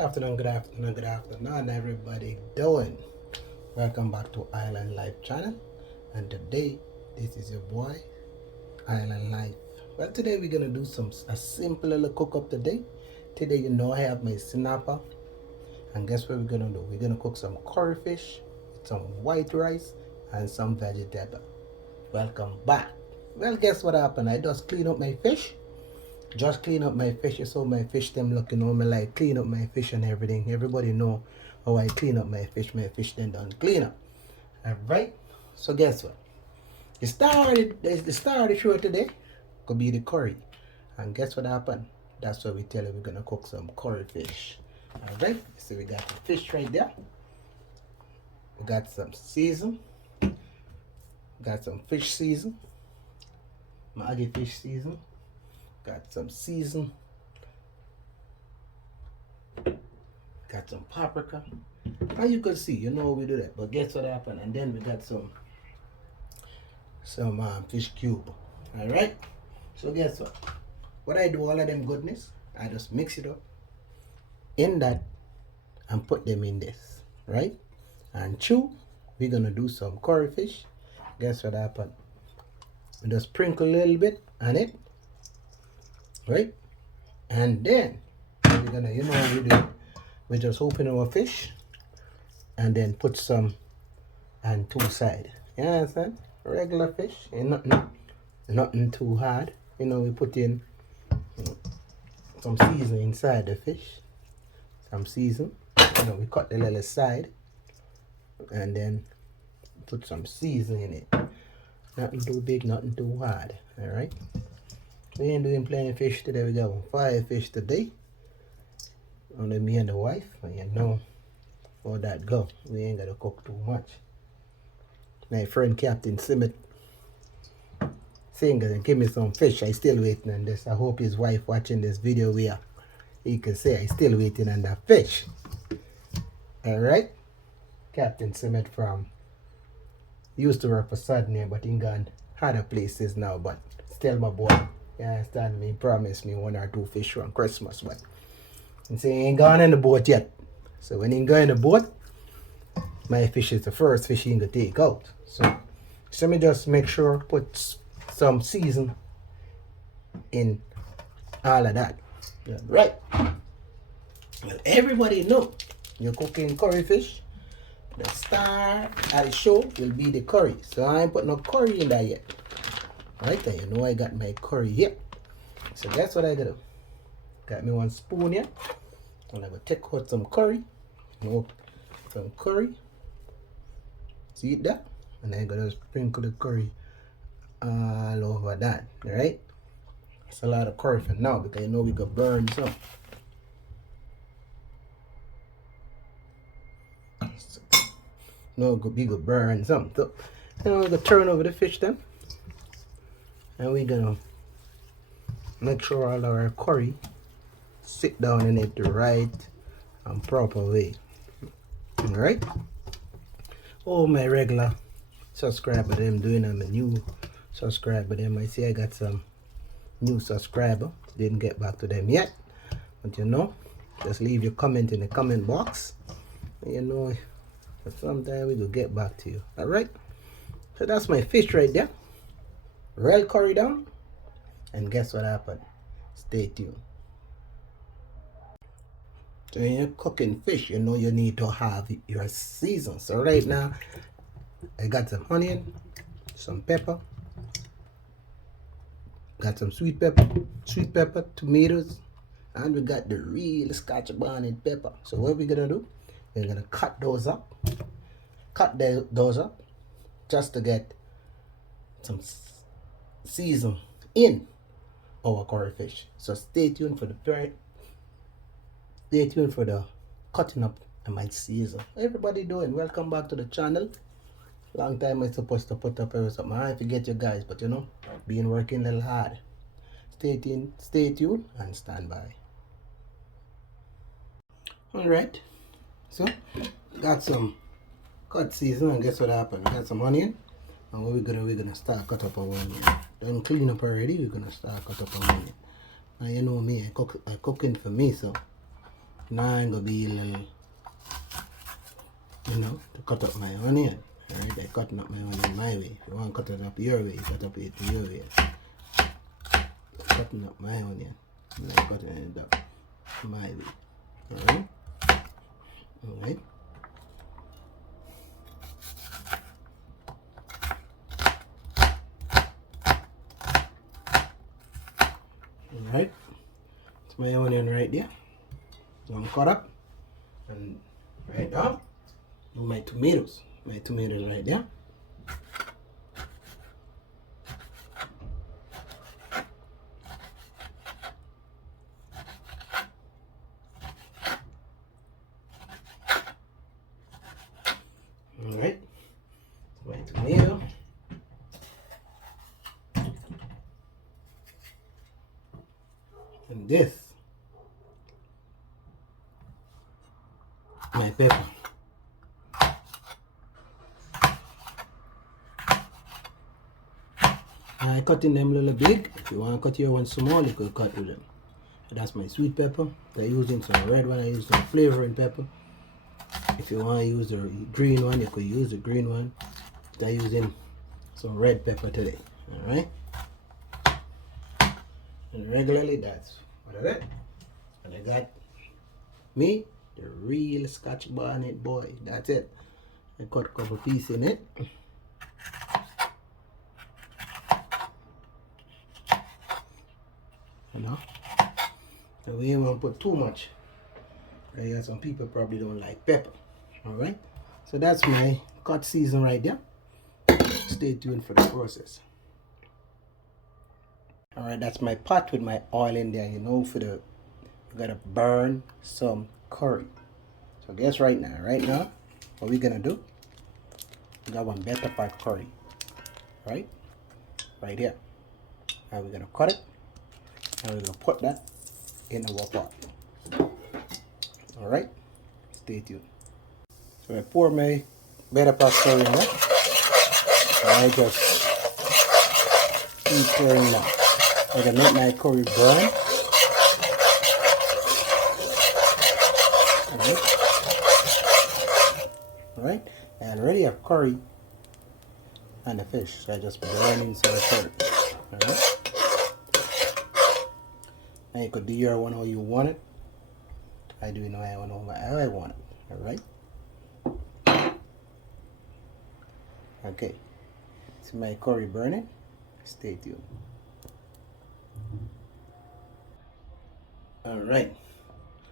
Good afternoon, everybody doing? Welcome back to Island Life channel. And today, this is your boy, Island Life. Well, today we're gonna do a simple little cook up today. Today, I have my snapper, and guess what we're gonna do? We're gonna cook some curry fish, some white rice, and some vegetable. Welcome back. Well, guess what happened? I just clean up my fish. Just clean up my fish. You saw my fish them looking on me like clean up my fish and everything. Everybody know how I clean up my fish. My fish then done clean up. Alright? So guess what? The star of the show today could be the curry. And guess what happened? That's what we tell you we're gonna cook some curry fish. Alright? So we got the fish right there. We got some season. Got some fish season. Maggie fish season. Got some season. Got some paprika. And you could see, we do that. But guess what happened? And then we got some fish cube. Alright? So guess what? What I do, all of them goodness, I just mix it up in that and put them in this. Right? And we're gonna do some curry fish. Guess what happened? We just sprinkle a little bit on it. Right? And then we're gonna, what we do? We just open our fish and then put some on two sides. You understand? Regular fish, and nothing too hard. We put in some seasoning inside the fish. Some season. We cut the little side and then put some seasoning in it. Nothing too big, nothing too hard. Alright? We ain't doing plenty fish today. We got 5 fish today. Only me and the wife. And you know how that go. We ain't gotta cook too much. My friend Captain Simmering saying and give me some fish. I still waiting on this. I hope his wife watching this video where he can say I still waiting on that fish. Alright? Captain Simmering from used to work for Sydney, but he gone other places now, but still my boy. You understand me? He promised me 1 or 2 fish on Christmas, but he say he ain't gone in the boat yet. So when he go in the boat, my fish is the first fish he gonna take out. So me just make sure put some season in all of that. Right. Well, everybody know you're cooking curry fish. The star of the show will be the curry. So I ain't put no curry in that yet. Right there, I got my curry here. So that's what I gotta do. Got me 1 spoon here. And I'm gonna take out some curry. Some curry. See it there? And I'm gonna sprinkle the curry all over that. Alright? It's a lot of curry for now because we could burn some. We could burn some. So we're gonna turn over the fish then. And we're gonna make sure all our curry sit down in it the right and proper way. Alright? Oh, my regular subscriber, them doing I'm a new subscriber, them I see I got some new subscriber. Didn't get back to them yet. But just leave your comment in the comment box. Sometime we will get back to you. Alright? So that's my fish right there. Real curry down. And guess what happened? Stay tuned. So when you're cooking fish, you need to have your season. So right now, I got some onion, some pepper, got some sweet pepper, tomatoes, and we got the real Scotch bonnet pepper. So what we're gonna do, we're gonna cut those up just to get some season in our curry fish. So stay tuned for the cutting up of my season. Everybody doing? Welcome back to the channel. Long time I supposed to put up something. I forget you guys, but been working a little hard. Stay tuned and stand by. Alright. So got some cut season, and guess what happened? We got some onion. And what we're gonna start cut up our onion. Done clean up already, we're gonna start cut up our onion. Now me, I cooking for me, so Now I'm gonna be a little, you know, to cut up my onion. Alright, I'm cutting up my onion my way. If you want to cut it up your way, cut up it your way. Cutting up my onion. And I'm cutting it up my way. Alright? Alright. Alright. It's my onion right there. So I'm cut up. And right now, do my tomatoes. My tomatoes right there. Alright, my tomato. And this, my pepper. I cutting them a little big. If you want to cut your one small, you could cut with them. That's my sweet pepper. I'm using some red one. I use some flavoring pepper. If you want to use the green one, you could use the green one. I'm using some red pepper today. Alright? And regularly, that's what I got. And I got me, the real Scotch bonnet boy. That's it. I cut a couple pieces in it. You know? And we ain't want to put too much. Because some people probably don't like pepper. Alright? So that's my cut season right there. Stay tuned for the process. Alright, that's my pot with my oil in there. You know, you gotta burn some curry. So guess right now, what we're gonna do, we got one better pot curry. Right here. And we're gonna cut it. And we're gonna put that in our pot. Alright? Stay tuned. So I pour my better pot curry in there. And I just keep pouring now. I'm gonna make my curry burn. Alright? I already have curry and the fish, so I just burn some curry. Alright? And you could do your one how you want it. I do it how I want it. Alright? Okay. See my curry burning? Stay tuned. Alright.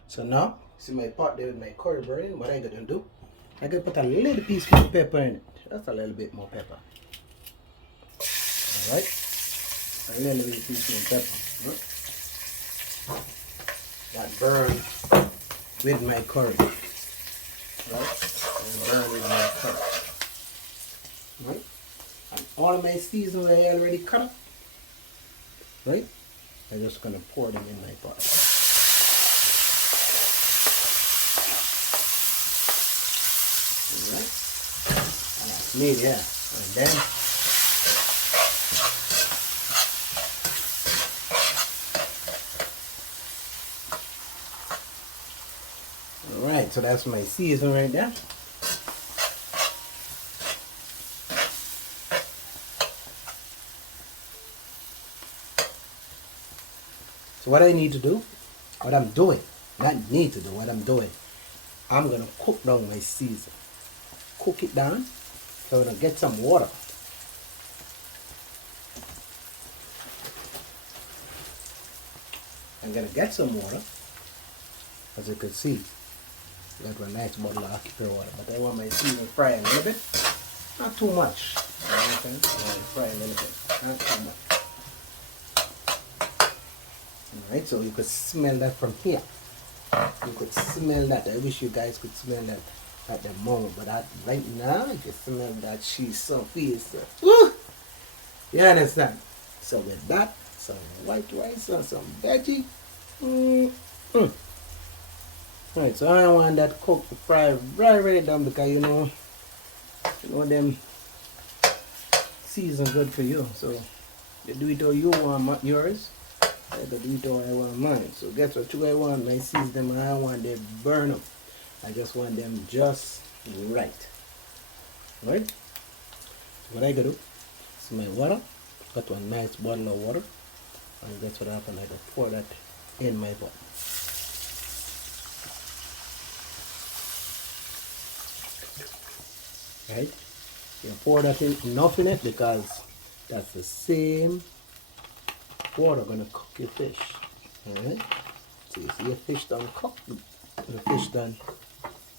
So now, see my pot there with my curry burning. What I gonna do? I gonna put a little piece more pepper in it. Just a little bit more pepper. Alright? A little piece more pepper. That burn with my curry. Right? And burn with my curry. Right? And all of my seasonings I already cut up. Right? I'm just gonna pour them in my pot. Alright? And that's me there. And then alright, so that's my season right there. So what I need to do, what I'm doing, not need to do, what I'm doing, I'm going to cook down my season. Cook it down, so I'm going to get some water. I'm going to get some water, as you can see. Got a nice bottle of Akipir water, but I want my season fry a little bit, not too much. Okay? Fry a little bit, not too much. Alright, so you could smell that from here. You could smell that. I wish you guys could smell that at the moment, but right now you can smell that cheese so fierce. Woo! You understand? So with that, some white rice and some veggie. Right, so I want that cooked fry right down because you know them season good for you. So you do it how you want yours. I gotta do it how I want mine. So guess what I want? My seeds them and I want them burn up. I just want them just right. Right? What I gotta do is my water. Got one nice bottle of water. And that's what happened. I gotta pour that in my pot. Right? You pour that in enough in it because that's the same water gonna cook your fish. Alright? So you see your fish done cooked, the fish done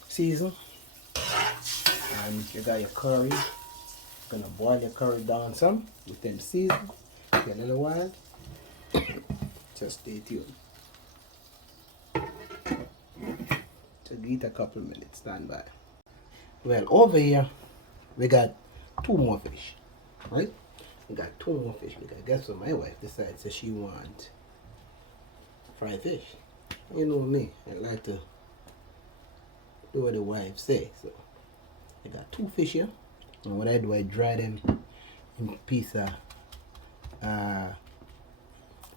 seasoned, and you got your curry. You're gonna boil your curry down some with them season. Get a little while. Just stay tuned. To eat a couple minutes, stand by. Well, over here we got 2 more fish, right? We got 2 more fish because guess what my wife decides that she wants fried fish. You know me, I like to do what the wife say. So I got 2 fish here, and what I do, I dry them in a piece of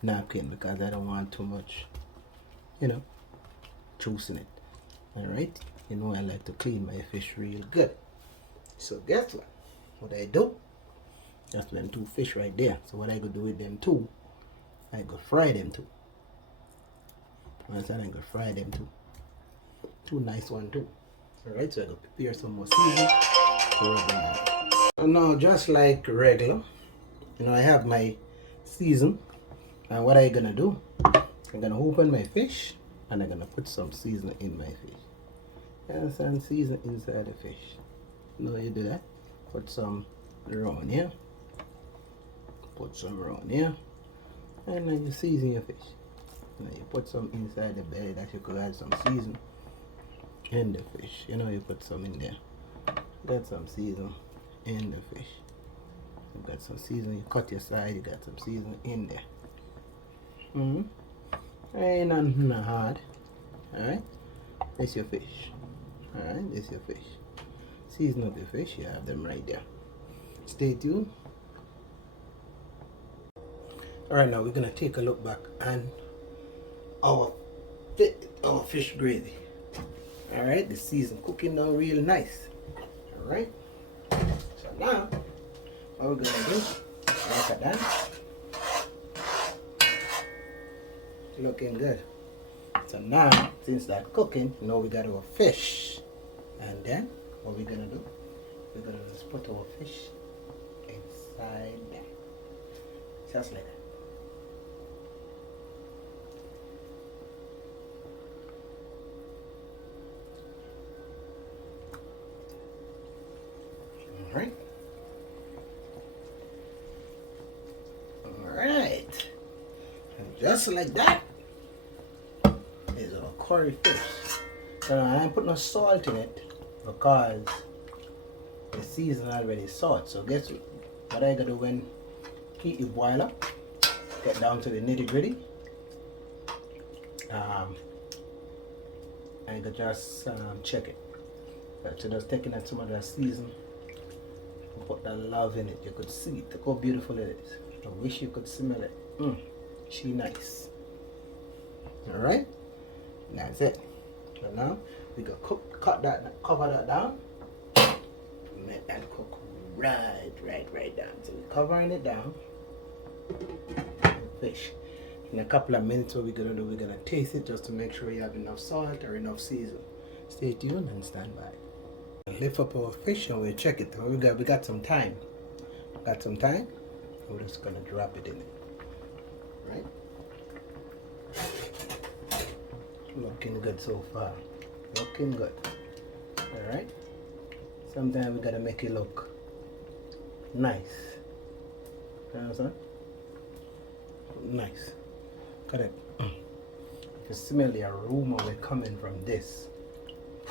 napkin because I don't want too much, juice in it. Alright, you know I like to clean my fish real good. So guess what? What I do? That's them 2 fish right there. So what I go do with them 2, I go fry them 2. Understand? I go fry them 2. 2 nice one too. Alright, so I go prepare some more seasoning to rub them on. So now just like regular, I have my season. And what I gonna do? I'm gonna open my fish and I'm gonna put some seasoning in my fish. And season inside the fish. You do that. Put some around here. Put some around here. And then you season your fish. And then you put some inside the belly that you could add some season in the fish. You put some in there. Got some season in the fish. You got some season. You cut your side. You got some season in there. Ain't nothing hard. Alright? This your fish. Alright, this your fish. Season up your fish, you have them right there. Stay tuned. Alright, now we're gonna take a look back on our fish gravy. Alright, the season cooking down real nice. Alright. So now what we're gonna do, look at that. Looking good. So now, since that cooking, now we got our fish. And then, what we're gonna do, we're gonna just put our fish inside there. Just like that. Alright. Alright. And just like that is our curry fish. So I ain't put no salt in it because the season already salt. So guess what I gotta do when heat it boil up, get down to the nitty gritty. I could just check it. So just taking out some of that season, put that love in it. You could see it. Look how beautiful it is. I wish you could smell it. She nice. Alright? That's it. So now we can cover that down. Let that cook right down. So we're covering it down. Fish. In a couple of minutes, what we're gonna do, we're gonna taste it just to make sure you have enough salt or enough season. Stay tuned and stand by. Lift up our fish and we'll check it. We got some time. We're just gonna drop it in it. Right? Looking good so far. Looking good. Alright? Sometimes we gotta make it look nice. You understand? Nice. Correct. If you smell the aroma we're coming from this.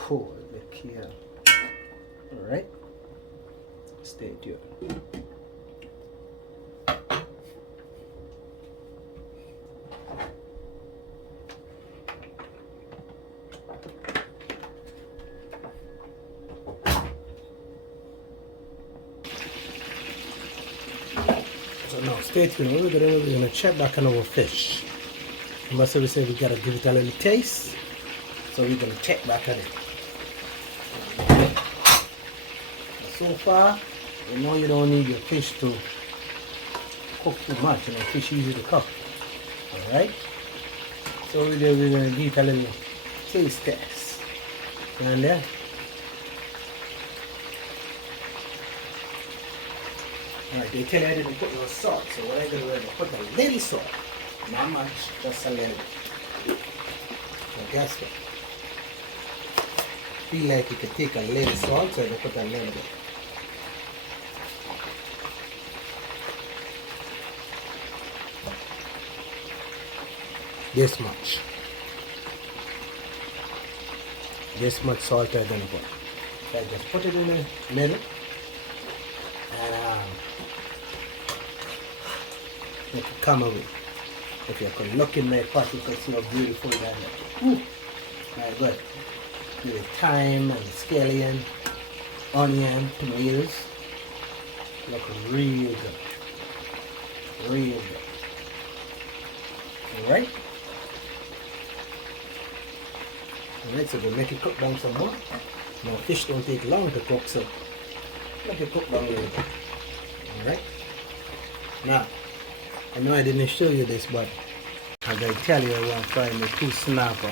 Oh, look here. Alright? Stay tuned. So now stay tuned. What we're gonna check back on our fish. But so we say we gotta give it a little taste. So we're gonna check back at it. So far, you know you don't need your fish to cook too much. You know, fish easy to cook. Alright? So we're gonna give it a little taste test. And there. Alright, they tell you I didn't put no salt, so what I'm gonna do is put a little salt. Not much, just a little bit. So guess what? Feel like you could take a little salt, so I put a little bit. This much. This much salt I'm gonna put. So I just put it in the middle. And make it come away. If you could look in my pot, you could see how beautiful that is. Very good. With thyme and scallion, onion, tomatoes. Look real good. Real good. Alright? Alright, so we'll make it cook down some more. Now fish don't take long to cook, so make it cook down a little bit. Alright? Now, I know I didn't show you this, but I'm going to tell you I want to fry my 2 snapper.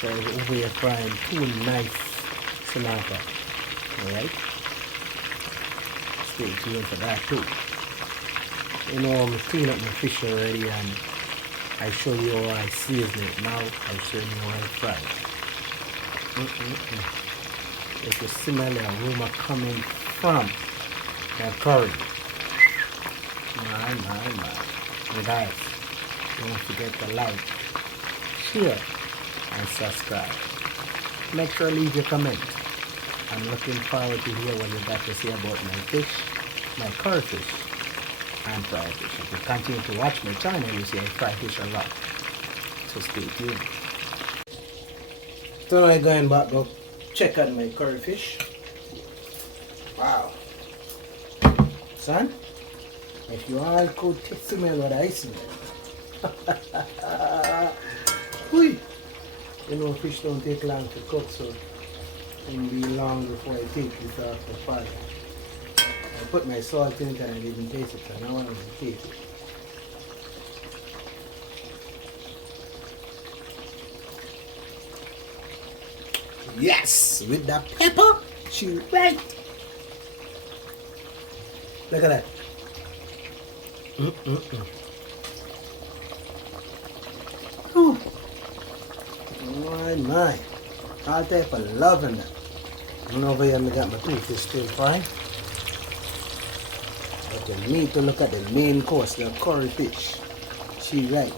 So I'm over here frying 2 nice snapper. Alright? Stay tuned for that too. You know, I'm cleaning up my fish already and I show you how I season it. Now I'll show you how I fry it. If you smell the aroma coming from the curry. My. And guys, don't forget to like, share, and subscribe. Make sure to leave your comment. I'm looking forward to hear what you got to say about my fish, my curry fish, and fried fish. If you continue to watch my channel, you see I fry fish a lot. So stay tuned. So now I'm going back to check out my curry fish. Wow. Son? If you all could smell what I smell. You know fish don't take long to cook, so it will be long before I take this off the fire. I put my salt in it and I didn't taste it, so now I want to taste it. Yes! With the pepper, she right. Look at that. Whew. My. All type of loving that. And over here I got my 2 fish still frying. But you need to look at the main course, the curry fish. She right.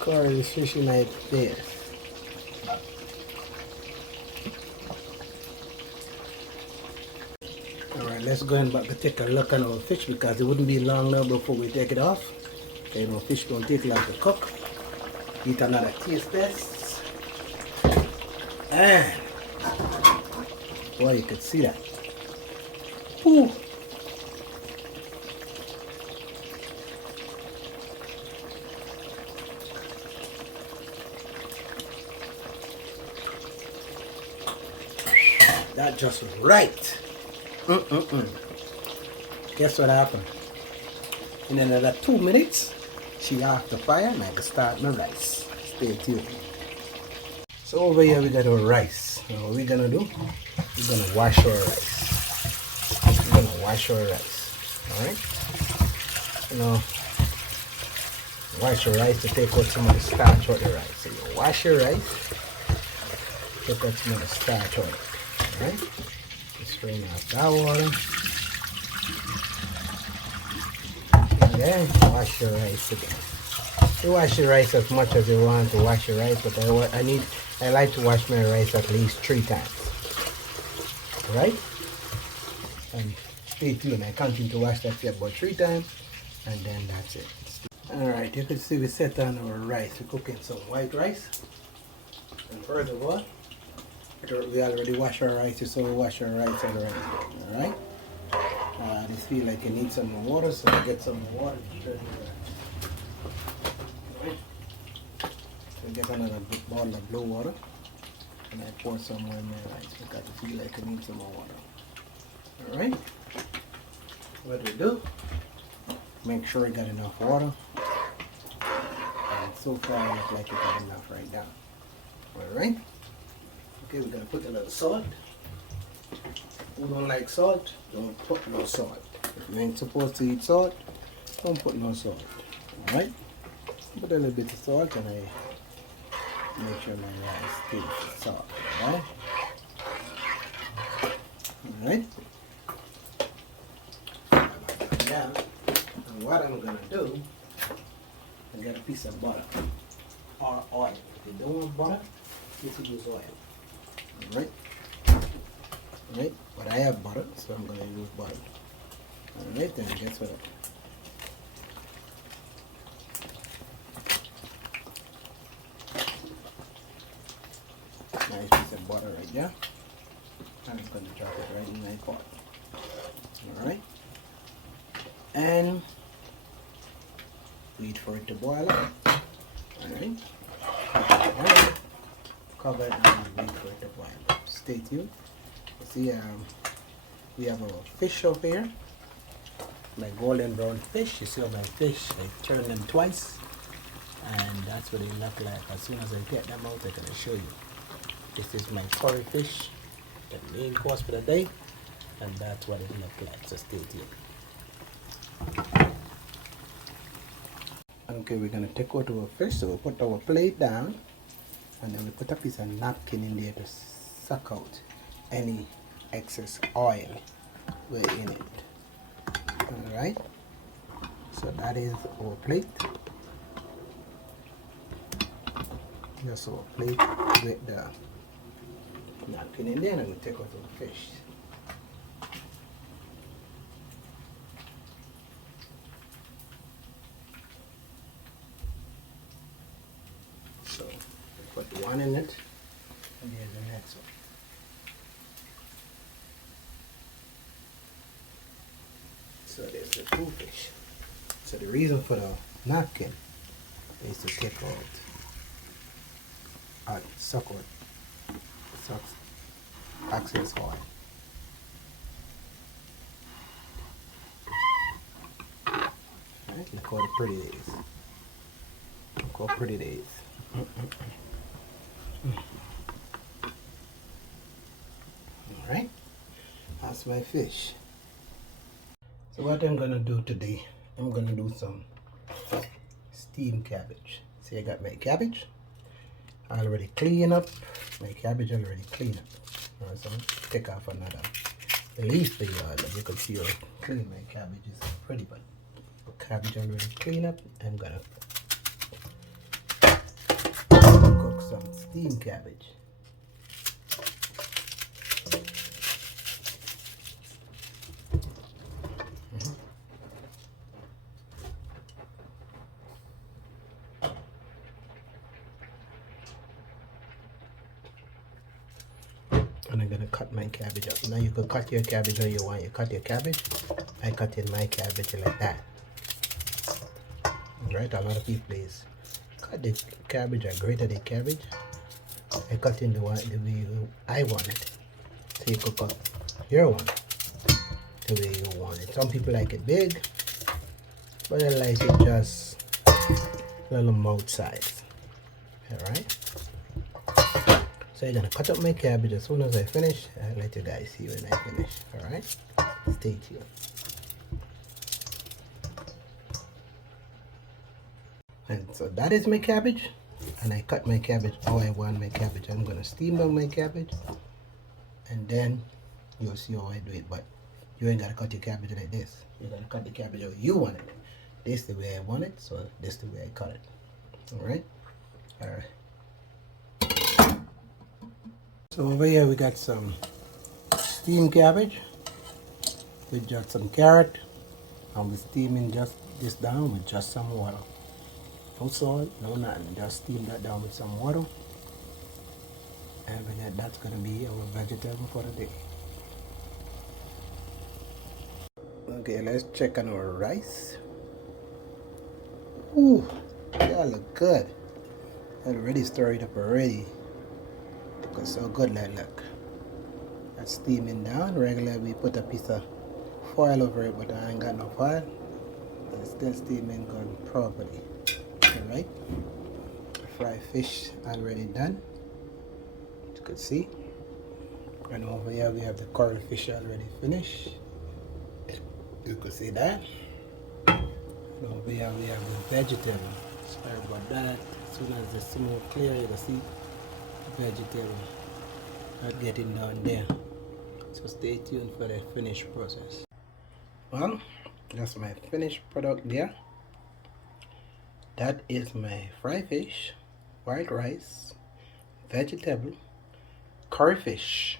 Curry fish in my best. Alright, let's go and back to take a look at our fish because it wouldn't be long now before we take it off. Okay, no fish don't take long to cook. Eat another taste test. And boy, you could see that. Ooh. That just right. Guess what happened? In another 2 minutes, she off the fire and I can start my rice. Stay tuned. So over here we got our rice. Now what we're gonna do? We're gonna wash our rice. Alright? You know, wash your rice to take out some of the starch out of the rice. So you wash your rice, take out some of the starch out of it. Alright? Strain out that water. And then wash your rice again. You wash your rice as much as you want to wash your rice, but I like to wash my rice at least 3 times. Alright? And stay tuned. I continue to wash that for about 3 times, and then that's it. Alright, you can see we set on our rice. We're cooking some white rice. And first of all, we already wash our rice, so we wash our rice already. Alright? I just feel like it needs some more water, so I get some more water to turn it around. Right. I get another bottle of blue water and I pour some more in my rice because I feel like I need some more water. Alright. What we do, make sure you got enough water. And so far it looks like you got enough right now. Alright. Okay, we're gonna put a little salt. Who don't like salt, don't put no salt. If you ain't supposed to eat salt, don't put no salt. Alright? Put a little bit of salt and I make sure my rice stays with salt. Alright? Alright? Now, and what I'm gonna do, I get a piece of butter or oil. If you don't want butter, you can use oil. Alright? Alright? But I have butter, so I'm gonna use butter. Alright, then guess what? Nice piece of butter right there. I'm gonna drop it right in my pot. Alright? And wait for it to boil up. Alright? Cover it and wait for it to boil up. Stay tuned. See, we have our fish up here. My golden brown fish. You see all my fish. I turn them twice. And that's what they look like. As soon as I get them out, I'm going to show you. This is my curry fish, the main course for the day, and that's what it looks like. So stay tuned. Okay, we're gonna take out our fish. So we'll put our plate down, and then we put a piece of napkin in there to suck out any excess oil we're in it. All right. So that is our plate. Just our plate with the napkin in there, and we take out our fish. So we put one in it, and there's the next one. So there's the two fish. So the reason for the napkin is to take out, suck out excess oil. Right, look how pretty it is. Look how pretty it is. Alright, that's my fish. So what I'm gonna do today, I'm gonna do some steamed cabbage. See, I got my cabbage. I already clean up. My cabbage already clean up. Alright, so I'm gonna take off another leaf for you all. As you can see how clean my cabbage is. Pretty, but the cabbage already clean up. I'm gonna cook some steamed cabbage. And I'm gonna cut my cabbage up. Now you can cut your cabbage how you want. You cut your cabbage. I cut in my cabbage like that. Right? A lot of people is cut the cabbage or grate the cabbage. I cut in the way I want it. So you could cut your one the way you want it. Some people like it big, but I like it just a little mouth size. Alright? So I'm gonna cut up my cabbage. As soon as I finish, I'll let you guys see when I finish. Alright? Stay tuned. And so that is my cabbage. And I cut my cabbage how I want my cabbage. I'm gonna steam down my cabbage. And then you'll see how I do it. But you ain't gotta cut your cabbage like this. You're gonna cut the cabbage how you want it. This is the way I want it, so this is the way I cut it. Alright? Alright. So over here we got some steamed cabbage with just some carrot, and we're steaming just this down with just some water. No salt, no nothing, just steam that down with some water, and that's gonna be our vegetable for the day. Okay, let's check on our rice. Ooh, that look good. Already stirred up already. Look so good like look. That's steaming down. Regularly we put a piece of foil over it, but I ain't got no foil. But it's still steaming good properly. Alright. Fried fish already done. As you can see. And over here we have the curry fish already finished. You can see that. And over here we have the vegetable. Sorry about that. As soon as the smoke clear, you can see the vegetable not getting down there. So stay tuned for the finished process. Well, that's my finished product there. That is my fried fish, white rice, vegetable, curry fish.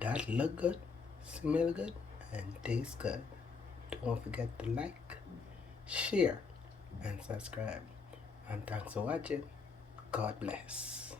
That look good, smell good, and taste good. Don't forget to like, share, and subscribe. And thanks for watching. God bless.